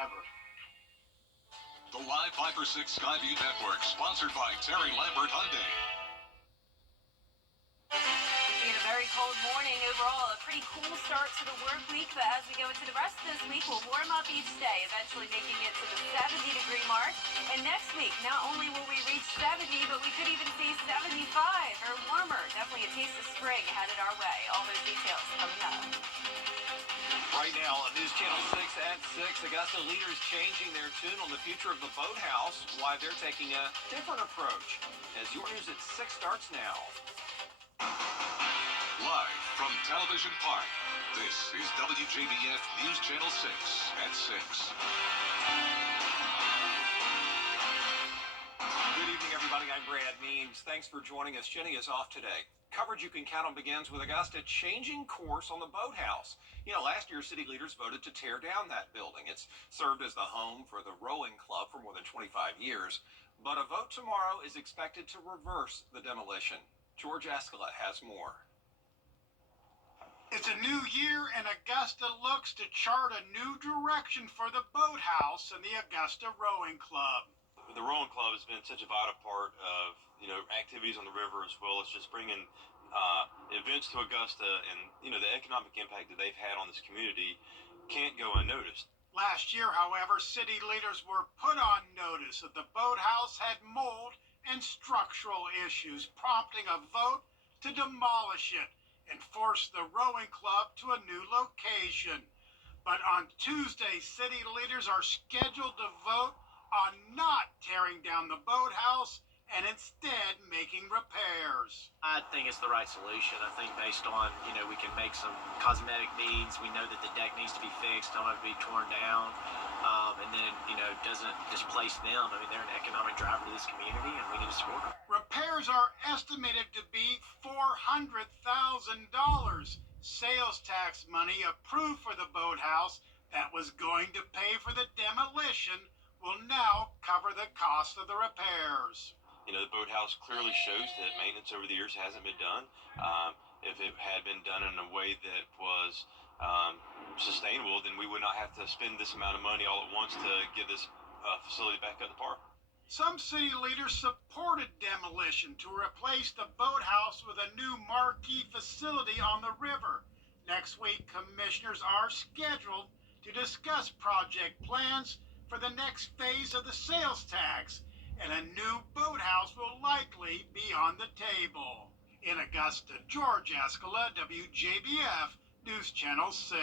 ever. The Live 5 for 6 Skyview Network, sponsored by Terry Lambert Hyundai. We had a very cold morning overall, a pretty cool start to the work week, but as we go into the rest of this week, we'll warm up each day, eventually making it to the 70-degree mark. And next week, not only will we reach 70, but we could even see 75 or warmer. Definitely a taste of spring headed our way. All those details coming up. Right now on News Channel 6 at 6, Augusta leaders changing their tune on the future of the boathouse, why they're taking a different approach. As your news at 6 starts now. Live from Television Park, this is WJBF News Channel 6 at 6. Good evening, everybody. I'm Brad Means. Thanks for joining us. Jenny is off today. Coverage you can count on begins with Augusta changing course on the boathouse. You know, last year city leaders voted to tear down that building. It's served as the home for the rowing club for more than 25 years. But a vote tomorrow is expected to reverse the demolition. George Escalette has more. It's a new year, and Augusta looks to chart a new direction for the boathouse and the Augusta Rowing Club. The rowing club has been such a vital part of, activities on the river, as well as just bringing events to Augusta, and, the economic impact that they've had on this community can't go unnoticed. Last year, however, city leaders were put on notice that the boathouse had mold and structural issues, prompting a vote to demolish it and force the rowing club to a new location. But on Tuesday, city leaders are scheduled to vote on not tearing down the boathouse and instead making repairs. I think it's the right solution. I think based on, we can make some cosmetic needs. We know that the deck needs to be fixed, don't have to be torn down. And then, doesn't displace them. I mean, they're an economic driver to this community, and we need to support them. Repairs are estimated to be $400,000. Sales tax money approved for the boathouse that was going to pay for the demolition will now cover the cost of the repairs. The boathouse clearly shows that maintenance over the years hasn't been done. If it had been done in a way that was sustainable, then we would not have to spend this amount of money all at once to get this facility back up to par. Some city leaders supported demolition to replace the boathouse with a new marquee facility on the river. Next week, commissioners are scheduled to discuss project plans for the next phase of the sales tax, and a new boathouse will likely be on the table. In Augusta, George Escalette, WJBF News Channel 6.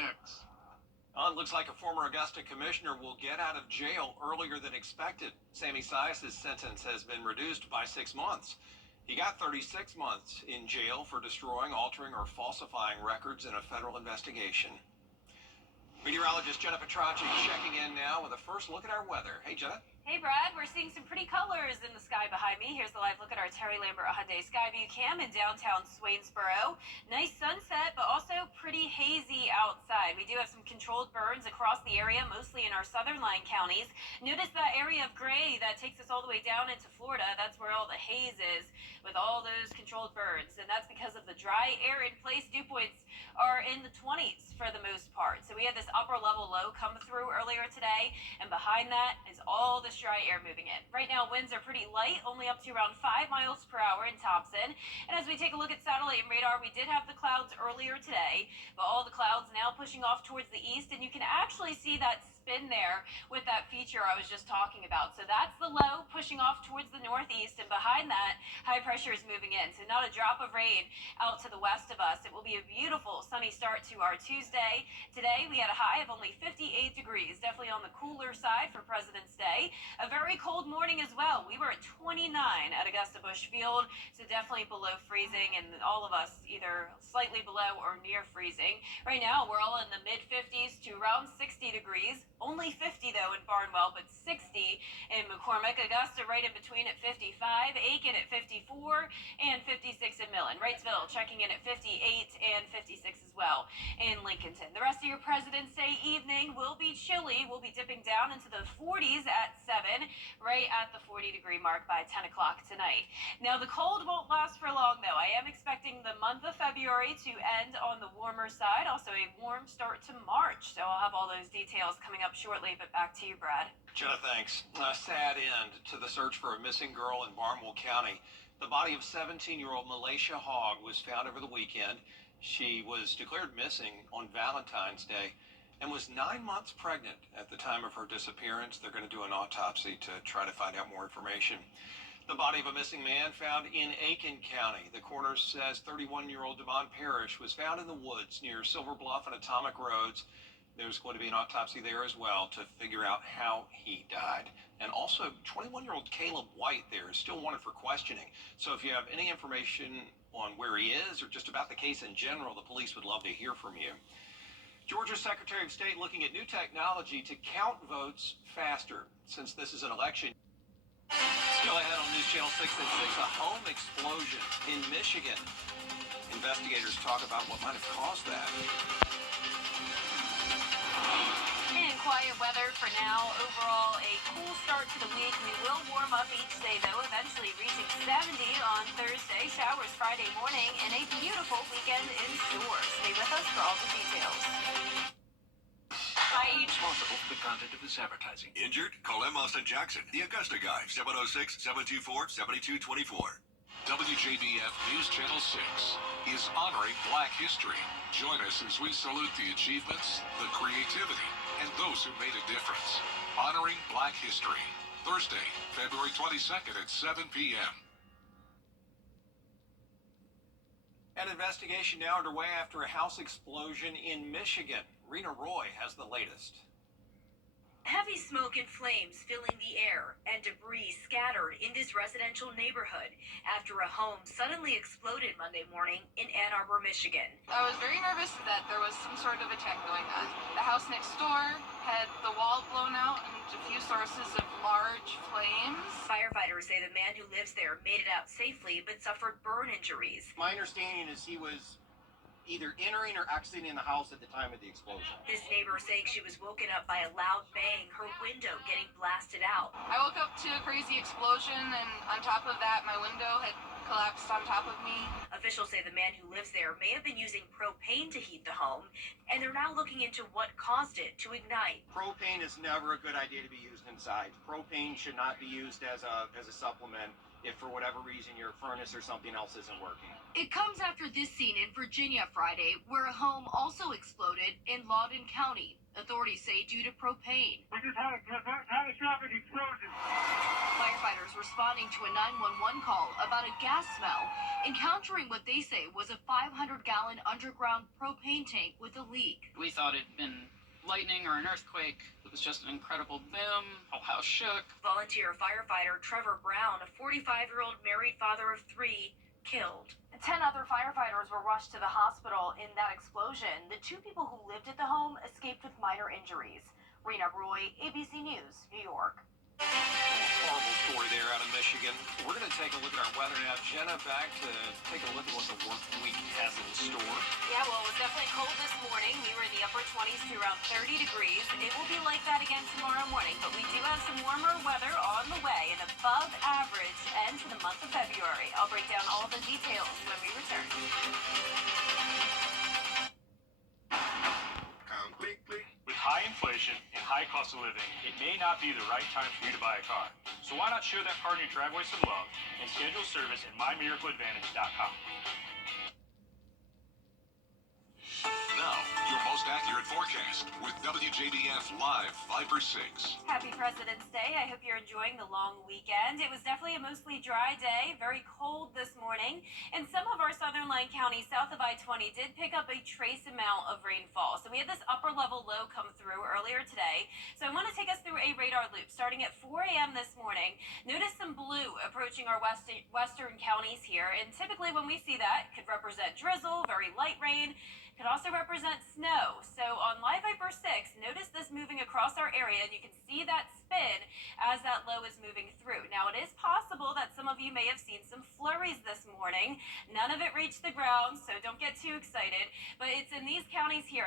It looks like a former Augusta commissioner will get out of jail earlier than expected. Sammy Sias' sentence has been reduced by 6 months. He got 36 months in jail for destroying, altering, or falsifying records in a federal investigation. Meteorologist Jenna Petracci checking in now with a first look at our weather. Hey, Jenna. Hey, Brad, we're seeing some pretty colors in the sky behind me. Here's the live look at our Terry Lambert Hyundai Skyview cam in downtown Swainsboro. Nice sunset, but also pretty hazy outside. We do have some controlled burns across the area, mostly in our southern line counties. Notice that area of gray that takes us all the way down into Florida. That's where all the haze is with all those controlled burns, and that's because of the dry air in place. Dew points are in the 20s for the most part. So we had this upper level low come through earlier today, and behind that is all this dry air moving in. Right now, winds are pretty light, only up to around 5 miles per hour in Thompson. And as we take a look at satellite and radar, we did have the clouds earlier today, but all the clouds now pushing off towards the east, and you can actually see that spin there with that feature I was just talking about. So that's the low pushing off towards the northeast, and behind that, high pressure is moving in. So not a drop of rain out to the west of us. It will be a beautiful sunny start to our Tuesday. Today, we had a high of only 58 degrees, definitely on the cooler side for President's Day. A very cold morning as well. We were at 29 at Augusta Busch Field, so definitely below freezing, and all of us either slightly below or near freezing. Right now, we're all in the mid-50s to around 60 degrees. Only 50, though, in Barnwell, but 60 in McCormick. Augusta right in between at 55, Aiken at 54, and 56 in Millen. Wrightsville checking in at 58 and 56 as well in Lincolnton. The rest of your President's Day evening will be chilly. We'll be dipping down into the 40s at 7, right at the 40-degree mark by 10 o'clock tonight. Now, the cold won't last for long, though. I am expecting the month of February to end on the warmer side, also a warm start to March. So I'll have all those details coming up up shortly, but back to you, Brad. Jenna, thanks. A sad end to the search for a missing girl in Barnwell County. The body of 17-year-old Malaysia Hogg was found over the weekend. She was declared missing on Valentine's Day and was 9 months pregnant at the time of her disappearance. They're going to do an autopsy to try to find out more information. The body of a missing man found in Aiken County. The coroner says 31-year-old Devon Parrish was found in the woods near Silver Bluff and Atomic Roads. There's going to be an autopsy there as well to figure out how he died. And also, 21-year-old Caleb White there is still wanted for questioning. So if you have any information on where he is or just about the case in general, the police would love to hear from you. Georgia's Secretary of State looking at new technology to count votes faster since this is an election. Still ahead on News Channel 6 at 6, a home explosion in Michigan. Investigators talk about what might have caused that. And quiet weather for now. Overall, a cool start to the week. We will warm up each day, though, eventually reaching 70 on Thursday. Showers Friday morning, and a beautiful weekend in store. Stay with us for all the details. Bye. Responsible for the content of this advertising. Injured? Call M. Austin Jackson, the Augusta guy, 706-724-7224. WJBF News Channel 6 is honoring Black history. Join us as we salute the achievements, the creativity, and those who made a difference. Honoring Black history. Thursday, February 22nd at 7 p.m. An investigation now underway after a house explosion in Michigan. Rena Roy has the latest. Heavy smoke and flames filling the air and debris scattered in this residential neighborhood after a home suddenly exploded Monday morning in Ann Arbor, Michigan. I was very nervous that there was some sort of attack going on. The house next door had the wall blown out and a few sources of large flames. Firefighters say the man who lives there made it out safely but suffered burn injuries. My understanding is he was either entering or exiting the house at the time of the explosion. This neighbor saying she was woken up by a loud bang, her window getting blasted out. I woke up to a crazy explosion, and on top of that, my window had collapsed on top of me. Officials say the man who lives there may have been using propane to heat the home, and they're now looking into what caused it to ignite. Propane is never a good idea to be used inside. Propane should not be used as a supplement if for whatever reason your furnace or something else isn't working. It comes after this scene in Virginia Friday, where a home also exploded in Loudoun County. Authorities say due to propane. We just had a catastrophic explosion. Firefighters responding to a 911 call about a gas smell, encountering what they say was a 500-gallon underground propane tank with a leak. We thought it'd been lightning or an earthquake. It was just an incredible boom. Whole house shook. Volunteer firefighter Trevor Brown, a 45-year-old married father of 3, killed. 10 other firefighters were rushed to the hospital in that explosion. The 2 people who lived at the home escaped with minor injuries. Rena Roy, ABC News, New York. Horrible story there out of Michigan. We're going to take a look at our weather now. Jenna, back to take a look at what the work week has in store. Yeah, well, it was definitely cold this morning. We were in the upper 20s to around 30 degrees. It will be like that again tomorrow morning, but we do have some warmer weather on the way, an above average end to the month of February. I'll break down all the details when we return. With high inflation and high cost of living, it may not be the right time for you to buy a car. So why not show that car in your driveway some love and schedule service at mymiracleadvantage.com. Now, your most accurate forecast with WJBF Live Viper 6. Happy President's Day. I hope you're enjoying the long weekend. It was definitely a mostly dry day, very cold this morning, and some of our southern line counties south of I-20 did pick up a trace amount of rainfall. So we had this upper level low come through earlier today. So I want to take us through a radar loop starting at 4 a.m. this morning. Notice some blue approaching our western counties here, and typically when we see that, it could represent drizzle, very light rain. Could also represent snow. So on Live Viper 6, notice this moving across our area, and you can see that spin as that low is moving through. Now, it is possible that some of you may have seen some flurries this morning. None of it reached the ground, so don't get too excited. But it's in these counties here,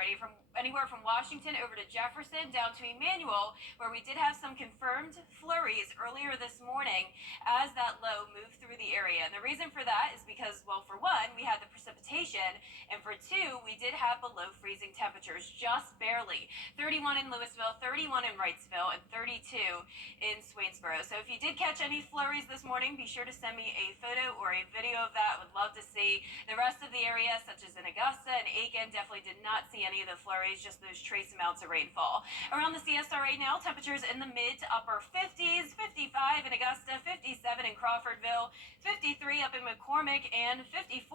anywhere from Washington over to Jefferson down to Emmanuel, where we did have some confirmed flurries earlier this morning as that low moved through the area. And the reason for that is because, well, for one, we had the precipitation, and for two, we did have below freezing temperatures, just barely. 31 in Louisville, 31 in Wrightsville, and 32 in Swainsboro. So if you did catch any flurries this morning, be sure to send me a photo or a video of that. Would love to see. The rest of the area, such as in Augusta and Aiken, definitely did not see any of the flurries, just those trace amounts of rainfall. Around the CSRA now, temperatures in the mid to upper 50s, 55 in Augusta, 57 in Crawfordville, 53 up in McCormick, and 54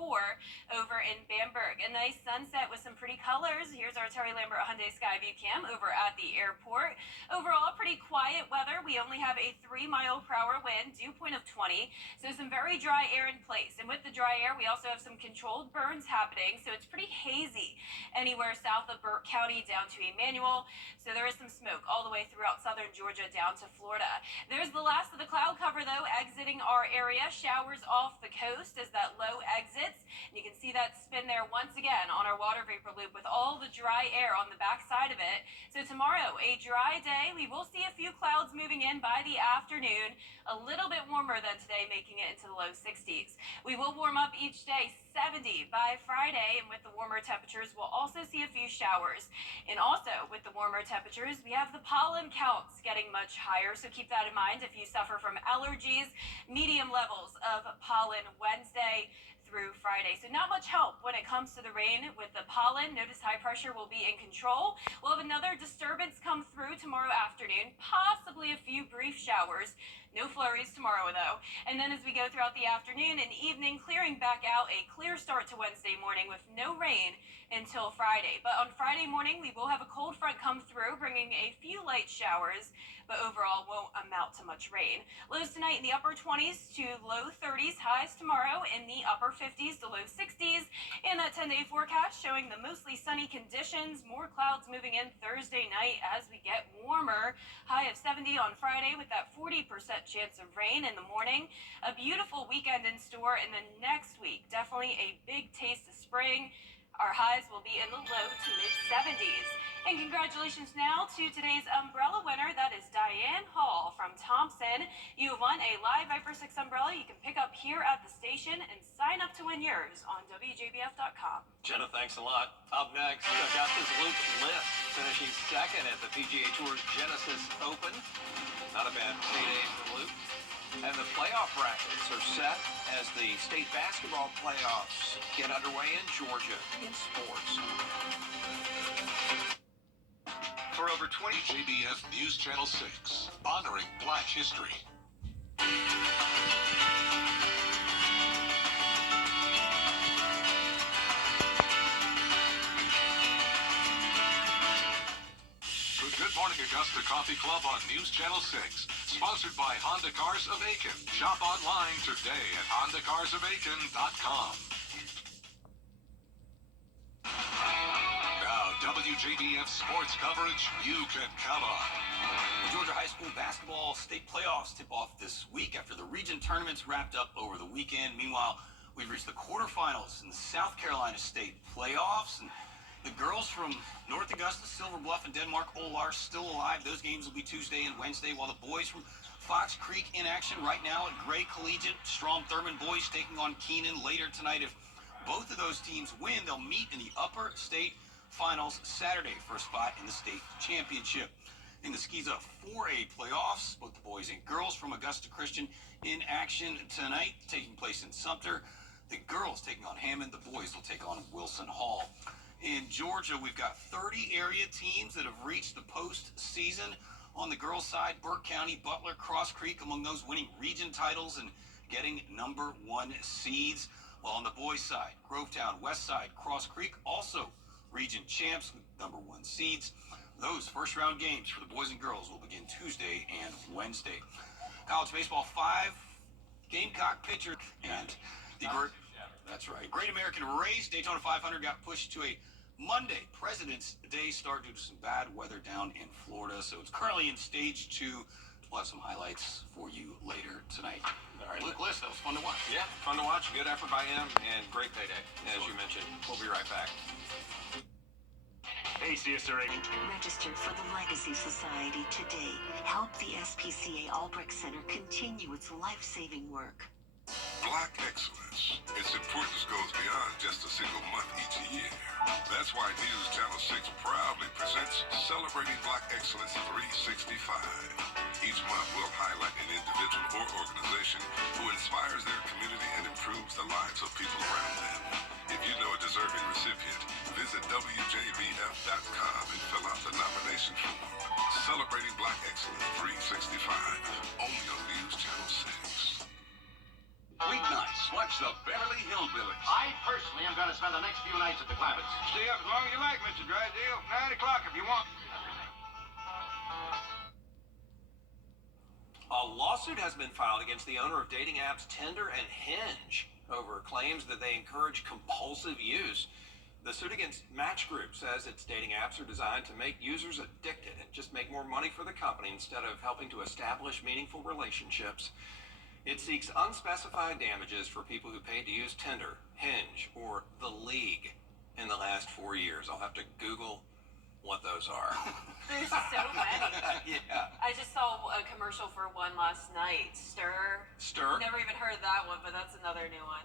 over in Bamberg. A nice sunset with some pretty colors. Here's our Terry Lambert Hyundai Skyview cam over at the airport. Overall, pretty quiet weather. We only have a 3-mile-per-hour wind, dew point of 20, so some very dry air in place. And with the dry air, we also have some controlled burns happening, so it's pretty hazy anywhere south of Burke County down to Emmanuel. So there is some smoke all the way throughout southern Georgia down to Florida. There's the last of the cloud cover, though, exiting our area. Showers off the coast as that low exits. And you can see that spin there once again on our water vapor loop with all the dry air on the back side of it. So tomorrow, a dry day. We will see a few clouds moving in by the afternoon. A little bit warmer than today, making it into the low 60s. We will warm up each day, 70 by Friday, and with the warmer temperatures, we'll also see a few showers. And also, with the warmer temperatures, we have the pollen counts getting much higher, so keep that in mind if you suffer from allergies. Medium levels of pollen Wednesday through Friday. So not much help when it comes to the rain with the pollen. Notice high pressure will be in control. We'll have another disturbance come through tomorrow afternoon, possibly a few brief showers. No flurries tomorrow, though. And then as we go throughout the afternoon and evening, clearing back out, a clear start to Wednesday morning with no rain until Friday. But on Friday morning, we will have a cold front come through, bringing a few light showers, but overall won't amount to much rain. Lows tonight in the upper 20s to low 30s, highs tomorrow in the upper 50s to low 60s, and that 10-day forecast showing the mostly sunny conditions, more clouds moving in Thursday night as we get warmer. High of 70 on Friday with that 40% chance of rain in the morning. A beautiful weekend in store, and then next week, definitely a big taste of spring. Our highs will be in the low to mid 70s. And congratulations now to today's umbrella winner. That is Diane Hall from Thompson. You have won a live Viper 6 umbrella you can pick up here at the station and sign up to win yours on WJBF.com. Jenna, thanks a lot. Up next, Augusta's Luke List finishing second at the PGA Tour's Genesis Open. Not a bad payday for Luke. And the playoff brackets are set as the state basketball playoffs get underway in Georgia in sports. For over 20 JBF News Channel 6, honoring Black history. The Good Morning Augusta Coffee Club on News Channel 6, sponsored by Honda Cars of Aiken. Shop online today at HondaCarsOfAiken.com. WJBF sports coverage you can count on. The Georgia High School basketball state playoffs tip off this week after the region tournaments wrapped up over the weekend. Meanwhile, we've reached the quarterfinals in the South Carolina State playoffs. And the girls from North Augusta, Silver Bluff, and Denmark Old are still alive. Those games will be Tuesday and Wednesday, while the boys from Fox Creek in action right now at Gray Collegiate. Strom Thurmond boys taking on Keenan later tonight. If both of those teams win, they'll meet in the upper state finals Saturday for a spot in the state championship. In the Skiza 4A playoffs, both the boys and girls from Augusta Christian in action tonight, taking place in Sumter. The girls taking on Hammond, the boys will take on Wilson Hall. In Georgia, we've got 30 area teams that have reached the postseason. On the girls' side, Burke County, Butler, Cross Creek among those winning region titles and getting number 1 seeds. While on the boys' side, Grovetown, Westside, Cross Creek also region champs with number 1 seeds. Those first round games for the boys and girls will begin Tuesday and Wednesday. College baseball 5 Gamecock pitcher and the Great American Race Daytona 500 got pushed to a Monday President's Day start due to some bad weather down in Florida. So it's currently in stage 2. We'll have some highlights for you later tonight. All right, Luke List, that was fun to watch. Yeah, fun to watch. Good effort by him and great payday, as you mentioned. We'll be right back. Hey, CSRA. Register for the Legacy Society today. Help the SPCA Albrecht Center continue its life-saving work. Black excellence. Its importance goes beyond just a single month each year. That's why News Channel 6 proudly presents Celebrating Black Excellence 365. Each month we'll highlight an individual or organization who inspires their community and improves the lives of people around them. If you know a deserving recipient, visit WJBF.com and fill out the nomination form. Celebrating Black Excellence 365, only on News Channel 6. Weeknights, watch the Beverly Hillbillies. I personally am going to spend the next few nights at the Clabbits. Stay up as long as you like, Mr. Drysdale. 9 o'clock if you want. A lawsuit has been filed against the owner of dating apps Tinder and Hinge over claims that they encourage compulsive use. The suit against Match Group says its dating apps are designed to make users addicted and just make more money for the company instead of helping to establish meaningful relationships. It seeks unspecified damages for people who paid to use Tinder, Hinge, or The League in the last 4 years. I'll have to Google what those are. There's so many. Yeah. I just saw a commercial for one last night. Stir. Never even heard of that one, but that's another new one.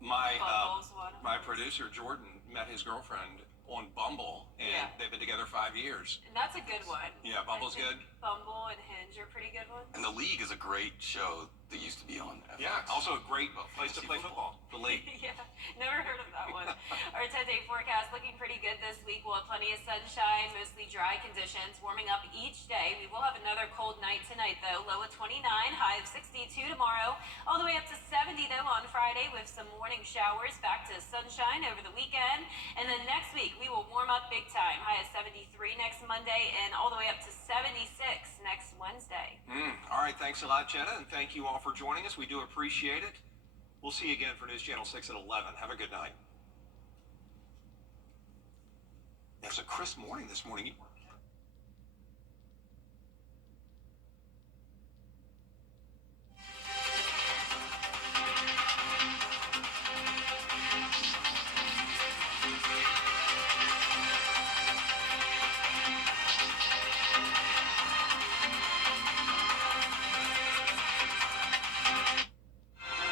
My Bumble's one. my producer Jordan met his girlfriend on Bumble, and they've been together 5 years. And that's a good one. Yeah, Bumble's good. Bumble and Hinge are pretty good ones. And The League is a great show that used to be on FX. Yeah, also a great place to play football. The League. Yeah, never heard of that one. Our 10-day forecast looking pretty good this week. We'll have plenty of sunshine, mostly dry conditions, warming up each day. We will have another cold night tonight, though. Low of 29, high of 62 tomorrow. All the way up to 70, though, on Friday with some morning showers. Back to sunshine over the weekend. And then next week, we will warm up big time. High of 73 next Monday and all the way up to 76 next Wednesday. All right, thanks a lot, Jenna, and thank you all for joining us. We do appreciate it. We'll see you again for News Channel 6 at 11. Have a good night. It was a crisp morning this morning.